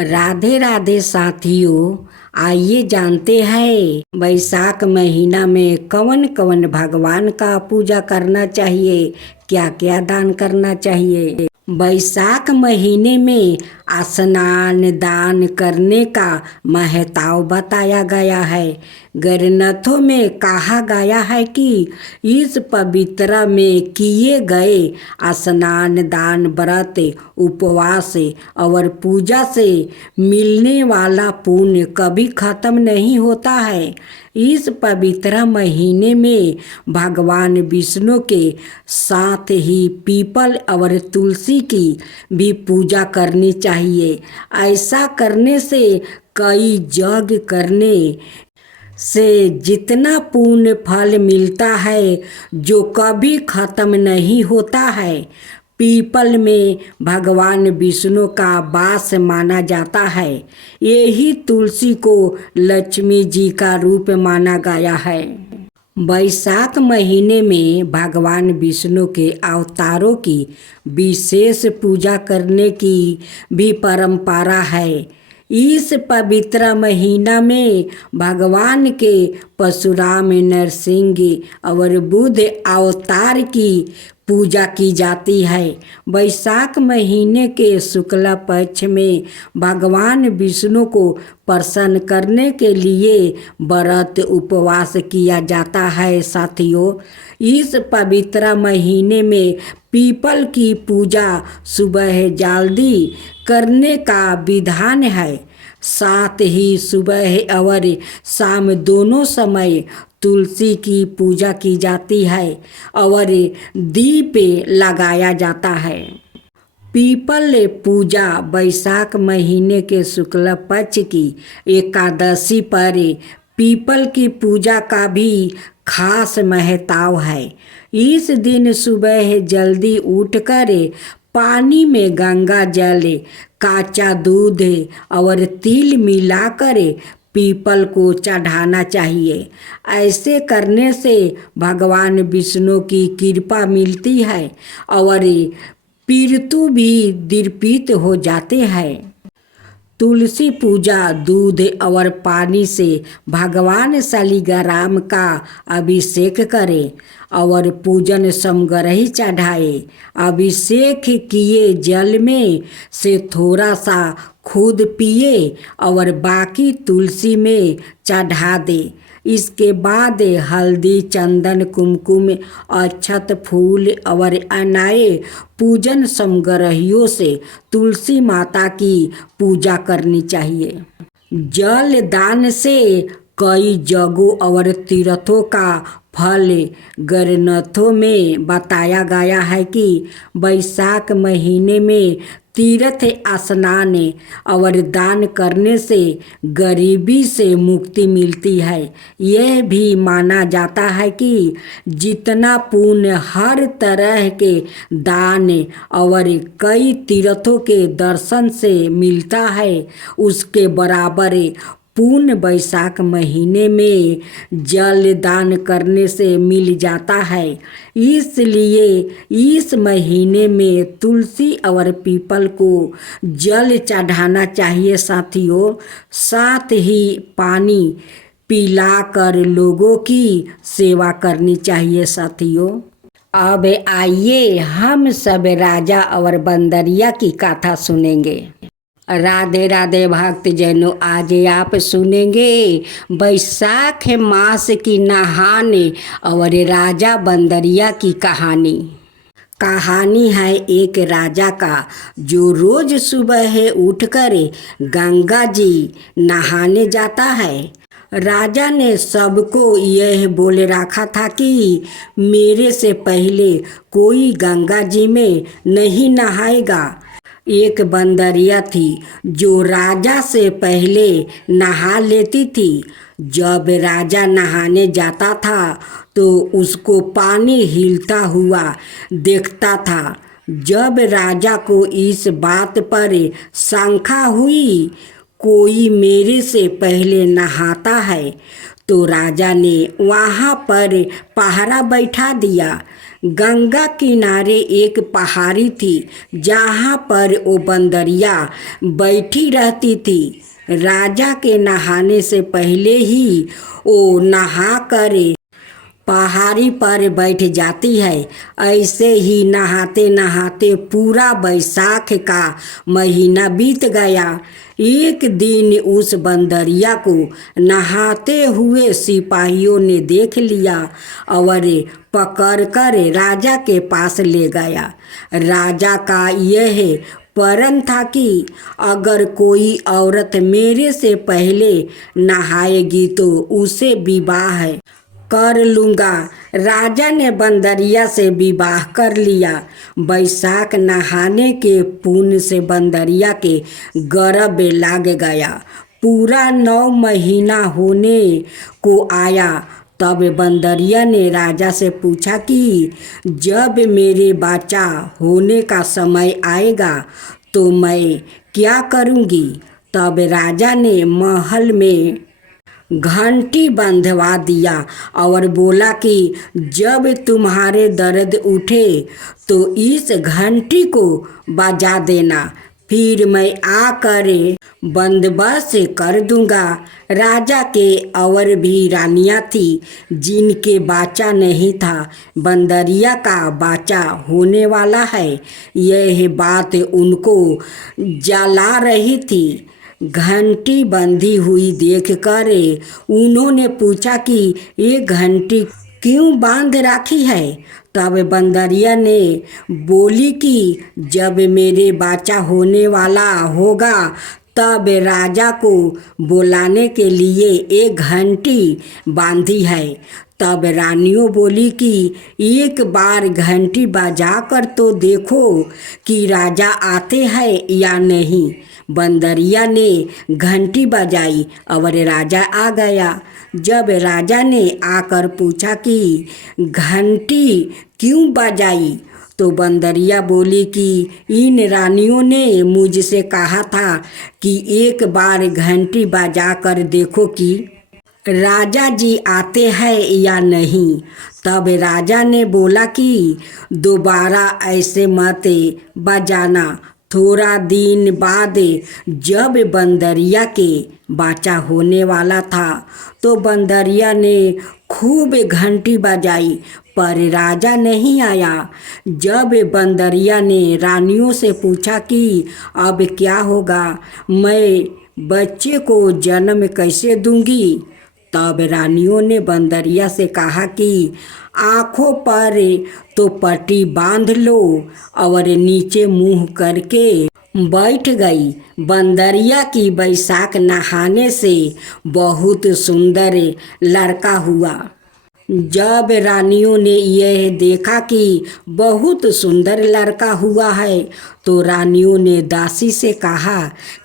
राधे राधे साथियों, आइए जानते हैं वैशाख महीना में कौन कौन भगवान का पूजा करना चाहिए, क्या क्या दान करना चाहिए। वैशाख महीने में स्नान दान करने का महत्व बताया गया है। ग्रंथों में कहा गया है कि इस पवित्र में किए गए स्नान दान व्रत उपवास और पूजा से मिलने वाला पुण्य कभी खत्म नहीं होता है। इस पवित्र महीने में भगवान विष्णु के साथ ही पीपल और तुलसी की भी पूजा करनी चाहिए। ऐसा करने से कई यज्ञ करने से जितना पुण्य फल मिलता है जो कभी खत्म नहीं होता है। पीपल में भगवान विष्णु का वास माना जाता है। यही तुलसी को लक्ष्मी जी का रूप माना गया है। वैशाख महीने में भगवान विष्णु के अवतारों की विशेष पूजा करने की भी परंपरा है। इस पवित्र महीना में भगवान के परशुराम, नरसिंह और बुद्ध अवतार की पूजा की जाती है। वैशाख महीने के शुक्ल पक्ष में भगवान विष्णु को प्रसन्न करने के लिए व्रत उपवास किया जाता है। साथियों, इस पवित्र महीने में पीपल की पूजा सुबह जल्दी करने का विधान है। साथ ही सुबह और शाम दोनों समय तुलसी की पूजा की जाती है और दीप लगाया जाता है। पीपल पूजा वैशाख महीने के शुक्ल पक्ष की एकादशी पर पीपल की पूजा का भी खास महत्व है। इस दिन सुबह जल्दी उठकर पानी में गंगा जल, कच्चा दूध और तिल मिलाकर पीपल को चढ़ाना चाहिए। ऐसे करने से भगवान विष्णु की कृपा मिलती है और पीड़ितों भी दीर्पित हो जाते हैं। तुलसी पूजा दूध और पानी से भगवान शालिग्राम का अभिषेक करें और पूजन समग्र चढ़ाए। अभिषेक किए जल में से थोड़ा सा खुद पिए और बाकी तुलसी में चढ़ा दे। इसके बाद हल्दी, चंदन, कुमकुम, अक्षत, फूल और अनाए पूजन समग्रहियों से तुलसी माता की पूजा करनी चाहिए। जल दान से कई जगों और तीर्थों का फल ग्रंथों में बताया गया है कि वैशाख महीने में तीर्थ स्नान और दान करने से गरीबी से मुक्ति मिलती है। यह भी माना जाता है कि जितना पुण्य हर तरह के दान और कई तीर्थों के दर्शन से मिलता है, उसके बराबर पुण्य वैशाख महीने में जल दान करने से मिल जाता है। इसलिए इस महीने में तुलसी और पीपल को जल चढ़ाना चाहिए। साथियों, साथ ही पानी पिलाकर लोगों की सेवा करनी चाहिए। साथियों, अब आइए हम सब राजा और बंदरिया की कथा सुनेंगे। राधे राधे भक्तजनों, आज आप सुनेंगे वैशाख मास की नहाने और राजा बंदरिया की कहानी। कहानी है एक राजा का जो रोज सुबह उठकर गंगा जी नहाने जाता है। राजा ने सबको यह बोल रखा था कि मेरे से पहले कोई गंगा जी में नहीं नहाएगा। एक बंदरिया थी जो राजा से पहले नहा लेती थी। जब राजा नहाने जाता था तो उसको पानी हिलता हुआ देखता था। जब राजा को इस बात पर शंका हुई, कोई मेरे से पहले नहाता है, तो राजा ने वहाँ पर पहरा बैठा दिया। गंगा किनारे एक पहाड़ी थी जहाँ पर वो बंदरिया बैठी रहती थी। राजा के नहाने से पहले ही वो नहा कर पहाड़ी पर बैठ जाती है। ऐसे ही नहाते नहाते पूरा बैसाख का महीना बीत गया। एक दिन उस बंदरिया को नहाते हुए सिपाहियों ने देख लिया और पकड़कर राजा के पास ले गया। राजा का यह प्रण था कि अगर कोई औरत मेरे से पहले नहाएगी तो उसे विवाह कर लूँगा। राजा ने बंदरिया से विवाह कर लिया। बैसाख नहाने के पुण्य से बंदरिया के गर्भ लाग गया। पूरा 9 महीना होने को आया। तब बंदरिया ने राजा से पूछा कि जब मेरे बच्चा होने का समय आएगा तो मैं क्या करूँगी। तब राजा ने महल में घंटी बंधवा दिया और बोला कि जब तुम्हारे दर्द उठे तो इस घंटी को बजा देना, फिर मैं आकर बंदोबस्त कर दूंगा। राजा के और भी रानियां थी जिनके बच्चा नहीं था। बंदरिया का बच्चा होने वाला है, यह बात उनको जला रही थी। घंटी बंधी हुई देखकर उन्होंने पूछा कि ये घंटी क्यों बांध रखी है। तब बंदरिया ने बोली कि जब मेरे बच्चा होने वाला होगा तब राजा को बुलाने के लिए एक घंटी बांधी है। तब रानियों बोली कि एक बार घंटी बजा कर तो देखो कि राजा आते हैं या नहीं। बंदरिया ने घंटी बजाई और राजा आ गया। जब राजा ने आकर पूछा कि घंटी क्यों बजाई तो बंदरिया बोली कि इन रानियों ने मुझसे कहा था कि एक बार घंटी बजा कर देखो कि राजा जी आते हैं या नहीं। तब राजा ने बोला कि दोबारा ऐसे मत बजाना। थोड़ा दिन बाद जब बंदरिया के बच्चा होने वाला था तो बंदरिया ने खूब घंटी बजाई पर राजा नहीं आया। जब बंदरिया ने रानियों से पूछा कि अब क्या होगा, मैं बच्चे को जन्म कैसे दूंगी। तब रानियों ने बंदरिया से कहा कि आँखों पर तो पट्टी बांध लो और नीचे मुंह करके बैठ गई। बंदरिया की बैसाख नहाने से बहुत सुंदर लड़का हुआ। जब रानियों ने यह देखा कि बहुत सुंदर लड़का हुआ है तो रानियों ने दासी से कहा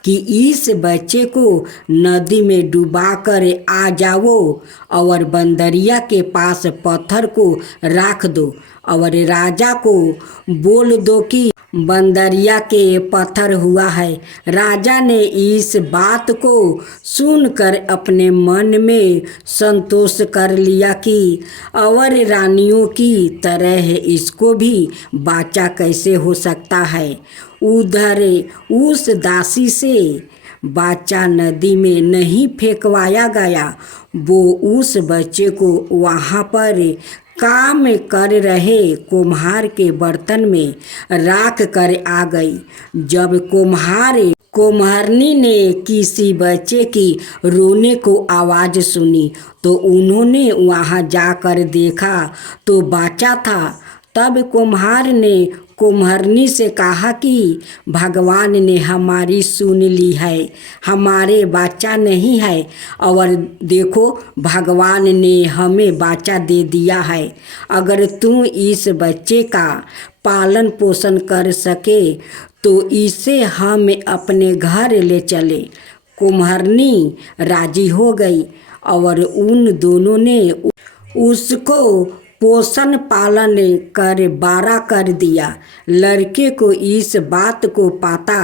कि इस बच्चे को नदी में डुबा कर आ जाओ और बंदरिया के पास पत्थर को रख दो और राजा को बोल दो कि बंदरिया के पत्थर हुआ है। राजा ने इस बात को सुनकर अपने मन में संतोष कर लिया कि और रानियों की तरह इसको भी बच्चा कैसे हो सकता है। उधर उस दासी से बच्चा नदी में नहीं फेंकवाया गया। वो उस बच्चे को वहाँ पर काम कर रहे कुम्हार के बर्तन में राख कर आ गई। जब कुम्हारनी ने किसी बच्चे की रोने को आवाज़ सुनी तो उन्होंने वहाँ जाकर देखा तो बच्चा था। तब कुम्हार ने कुम्हारनी से कहा कि भगवान ने हमारी सुन ली है, हमारे बच्चा नहीं है और देखो भगवान ने हमें बच्चा दे दिया है। अगर तू इस बच्चे का पालन पोषण कर सके तो इसे हम अपने घर ले चले। कुम्हारनी राजी हो गई और उन दोनों ने उसको पोषण पालन कर बड़ा कर दिया। लड़के को इस बात को पता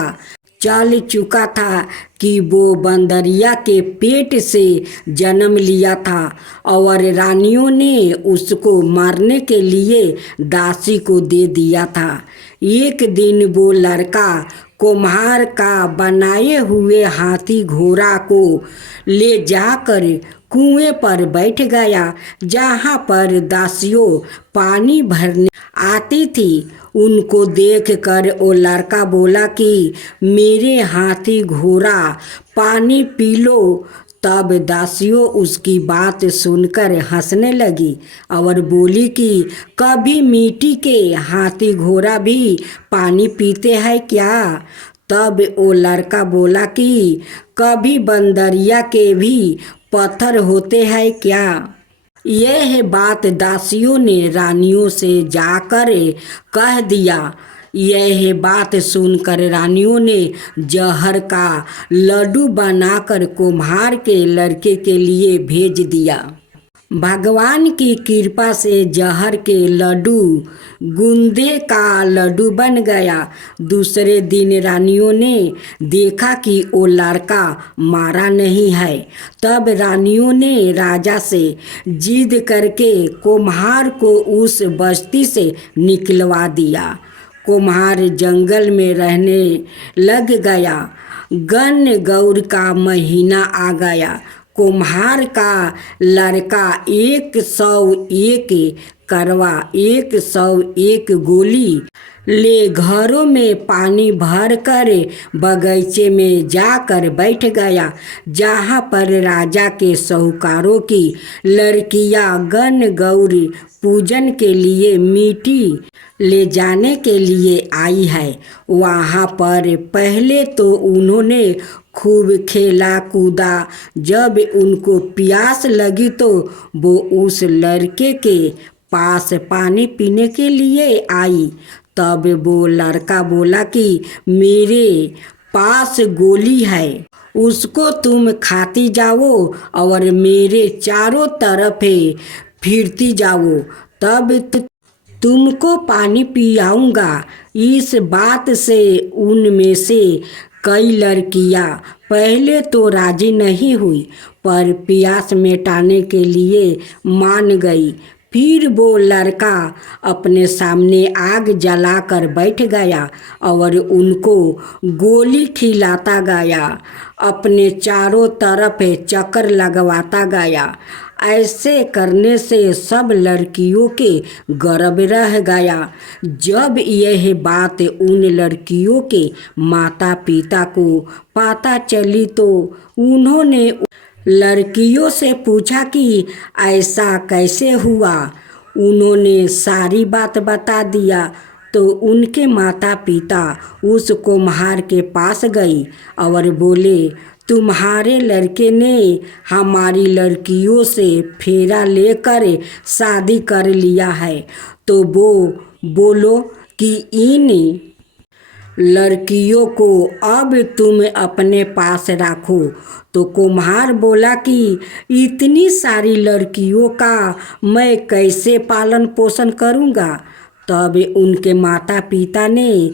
चल चुका था कि वो बंदरिया के पेट से जन्म लिया था और रानियों ने उसको मारने के लिए दासी को दे दिया था। एक दिन वो लड़का कुम्हार का बनाए हुए हाथी घोड़ा को ले जाकर कुएं पर बैठ गया, जहाँ पर दासियों पानी भरने आती थी। उनको देखकर वो लड़का बोला कि मेरे हाथी घोड़ा पानी पी लो। तब दासियों उसकी बात सुनकर हंसने लगी और बोली कि कभी मिट्टी के हाथी घोड़ा भी पानी पीते हैं क्या? तब वो लड़का बोला कि कभी बंदरिया के भी पत्थर होते हैं क्या? यह बात दासियों ने रानियों से जाकर कह दिया। यह बात सुनकर रानियों ने जहर का लड्डू बनाकर कुम्हार के लड़के के लिए भेज दिया। भगवान की कृपा से जहर के लड्डू गुंदे का लड्डू बन गया। दूसरे दिन रानियों ने देखा कि वो लड़का मारा नहीं है। तब रानियों ने राजा से जिद करके कुम्हार को उस बस्ती से निकलवा दिया। कुम्हार जंगल में रहने लग गया। गण गौर का महीना आ गया। कुम्हार का लड़का 101 करवा 101 गोली ले घरों में पानी भर कर बगीचे में जाकर बैठ गया, जहाँ पर राजा के साहूकारों की लड़कियाँ गण गौरी पूजन के लिए मिट्टी ले जाने के लिए आई है। वहाँ पर पहले तो उन्होंने खूब खेला कूदा। जब उनको प्यास लगी तो वो उस लड़के के पास पानी पीने के लिए आई। तब वो लड़का बोला कि मेरे पास गोली है, उसको तुम खाती जाओ और मेरे चारों तरफ फिरती जाओ, तब तुमको पानी पियाऊंगा। इस बात से उनमें से कई लड़कियां पहले तो राजी नहीं हुई, पर प्यास मिटाने के लिए मान गई। फिर वो लड़का अपने सामने आग जलाकर बैठ गया और उनको गोली खिलाता गया, अपने चारों तरफ चक्कर लगवाता गया। ऐसे करने से सब लड़कियों के गर्भ रह गया। जब यह बात उन लड़कियों के माता पिता को पता चली तो उन्होंने लड़कियों से पूछा कि ऐसा कैसे हुआ। उन्होंने सारी बात बता दिया तो उनके माता पिता उस कुम्हार के पास गई और बोले, तुम्हारे लड़के ने हमारी लड़कियों से फेरा लेकर शादी कर लिया है, तो वो बोलो कि इन लड़कियों को अब तुम अपने पास रखो। तो कुम्हार बोला कि इतनी सारी लड़कियों का मैं कैसे पालन पोषण करूँगा। तब उनके माता पिता ने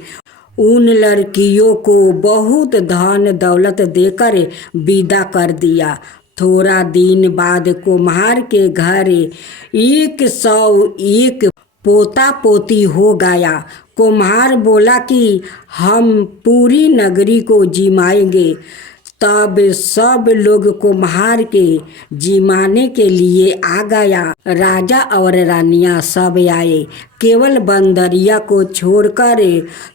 उन लड़कियों को बहुत धन दौलत देकर विदा कर दिया। थोड़ा दिन बाद कुम्हार के घर 101 पोता पोती हो गया। कुम्हार बोला कि हम पूरी नगरी को जिमाएंगे। तब सब लोग कुम्हार के जिमाने के लिए आ गया। राजा और रानियां सब आए, केवल बंदरिया को छोड़कर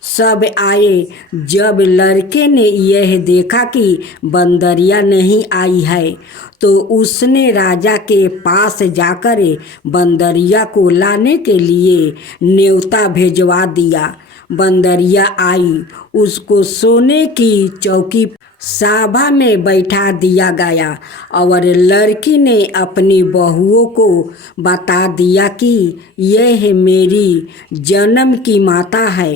सब आए। जब लड़के ने यह देखा कि बंदरिया नहीं आई है तो उसने राजा के पास जाकर बंदरिया को लाने के लिए न्योता भेजवा दिया। बंदरिया आई, उसको सोने की चौकी सभा में बैठा दिया गया और लड़की ने अपनी बहुओं को बता दिया कि यह मेरी जन्म की माता है।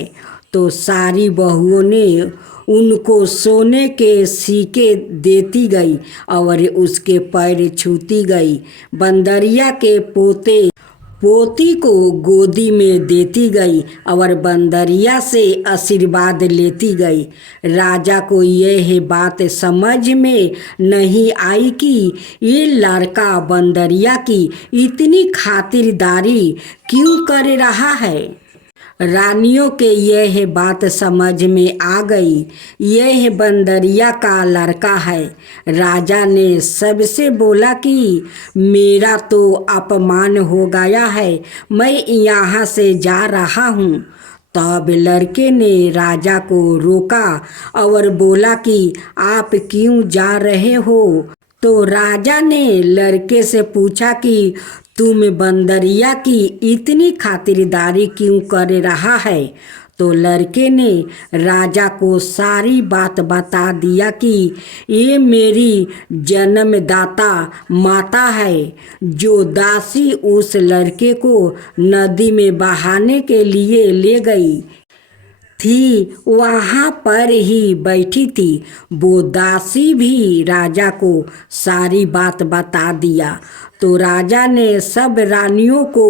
तो सारी बहुओं ने उनको सोने के सिक्के देती गई और उसके पैर छूती गई। बंदरिया के पोते पोती को गोदी में देती गई और बंदरिया से आशीर्वाद लेती गई। राजा को यह बात समझ में नहीं आई कि ये लड़का बंदरिया की इतनी खातिरदारी क्यों कर रहा है। रानियों के यह बात समझ में आ गई, यह बंदरिया का लड़का है। राजा ने सबसे बोला कि मेरा तो अपमान हो गया है, मैं यहाँ से जा रहा हूँ। तब लड़के ने राजा को रोका और बोला कि आप क्यों जा रहे हो। तो राजा ने लड़के से पूछा कि तुम बंदरिया की इतनी खातिरदारी क्यों कर रहा है। तो लड़के ने राजा को सारी बात बता दिया कि ये मेरी जन्मदाता माता है, जो दासी उस लड़के को नदी में बहाने के लिए ले गई थी, वहाँ पर ही बैठी थी। वो दासी भी राजा को सारी बात बता दिया। तो राजा ने सब रानियों को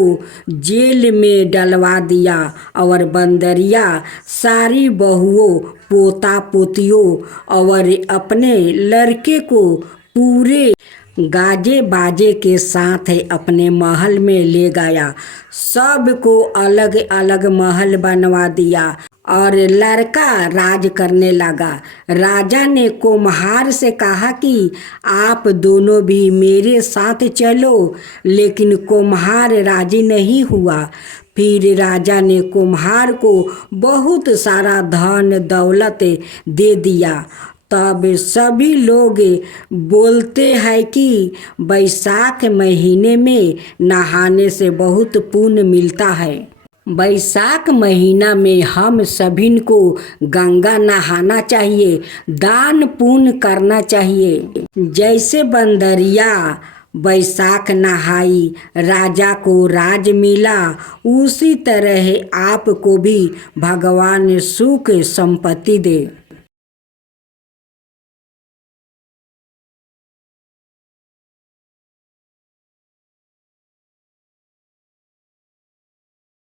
जेल में डलवा दिया और बंदरिया सारी बहुओं, पोता पोतियों और अपने लड़के को पूरे गाजे बाजे के साथ अपने महल में ले गया। सबको अलग अलग महल बनवा दिया और लड़का राज करने लगा। राजा ने कुम्हार से कहा कि आप दोनों भी मेरे साथ चलो, लेकिन कुम्हार राजी नहीं हुआ। फिर राजा ने कुम्हार को बहुत सारा धन दौलत दे दिया। तब सभी लोग बोलते हैं कि बैसाख महीने में नहाने से बहुत पुण्य मिलता है। बैसाख महीना में हम सभी को गंगा नहाना चाहिए, दान पुण्य करना चाहिए। जैसे बंदरिया बैसाख नहाई, राजा को राज मिला, उसी तरह आपको भी भगवान सुख संपत्ति दे।